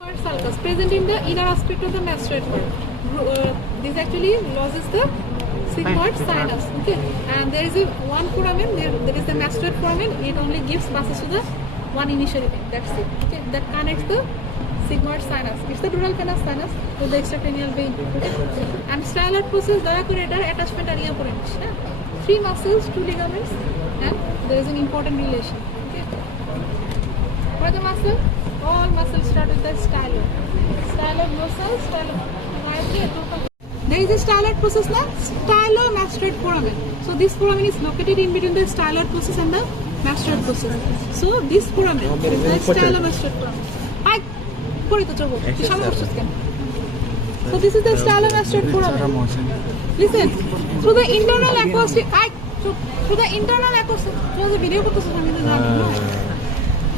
sulcus present in the inner aspect of the mastoid cord. This actually loses the sigmoid sinus. Okay, and there is a one foramen. There is the mastoid foramen. It only gives passes to the one initial vein. That's it. Okay, that connects the sigmoid sinus. It's the dural venous sinus with the extracranial vein. Okay, and styloid process daya kore etar attachment area kore nishi. 3 muscles, 2 ligaments, and there is an important relation. Okay, what are the muscles? All muscles start with the styloid. Styloid muscles, there is a styloid process now, stylomastoid foramen. So this foramen is located in between the styloid process and the mastoid process. So this foramen is the stylomastoid foramen. So this is the stylomastoid foramen. Listen, through the internal acoustic, through the internal acoustic, there is a video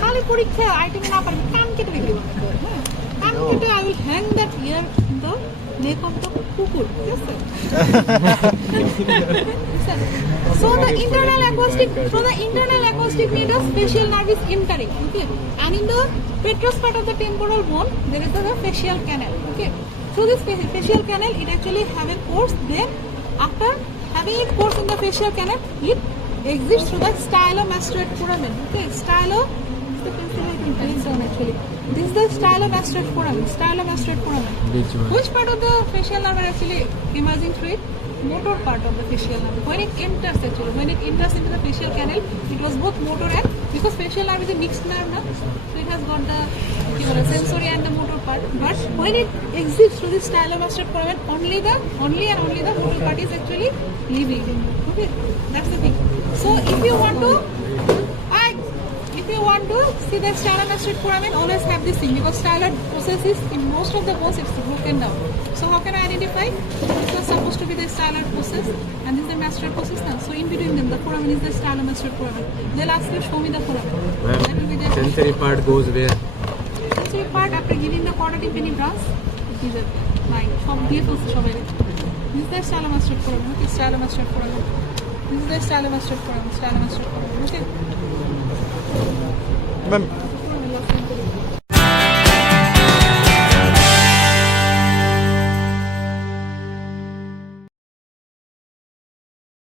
খালি পরীক্ষা item না পারবি কান কেটে রেখে দেবো কান কেটে I will hang that year in the neck of the কুকুর ঠিক আছে so the internal acoustic means facial nerve is entering, okay, and in the petrous part of the temporal bone there is the facial canal. Okay, through this facial canal it actually have a course, then after having it course in the facial canal it exits through the stylomastoid foramen. Okay, actually this is the stylomastoid foramen. Which part of the facial nerve are actually emerging through it? Motor part of the facial nerve. When it enters into the facial canal, it was both motor and, because facial nerve is a mixed nerve now, so it has got the sensory and the motor part. But when it exits through the stylomastoid foramen, only the motor part is actually leaving. Okay, that's the thing. So if you want to see the stylomastoid foramen, always have this thing, because styloid process is in most of the bones it's broken down. So how can I identify? This was supposed to be the styloid process and this is the mastoid process now. So in between them the foramen is the stylomastoid foramen. They'll ask you, show me the foramen. That will be the sensory part goes where? Sensory part after giving the chorda tympani branch, it is a mind. This is the stylomastoid foramen. Okay, stylomastoid foramen. This is the stylomastoid foramen. Okay. Ma'am,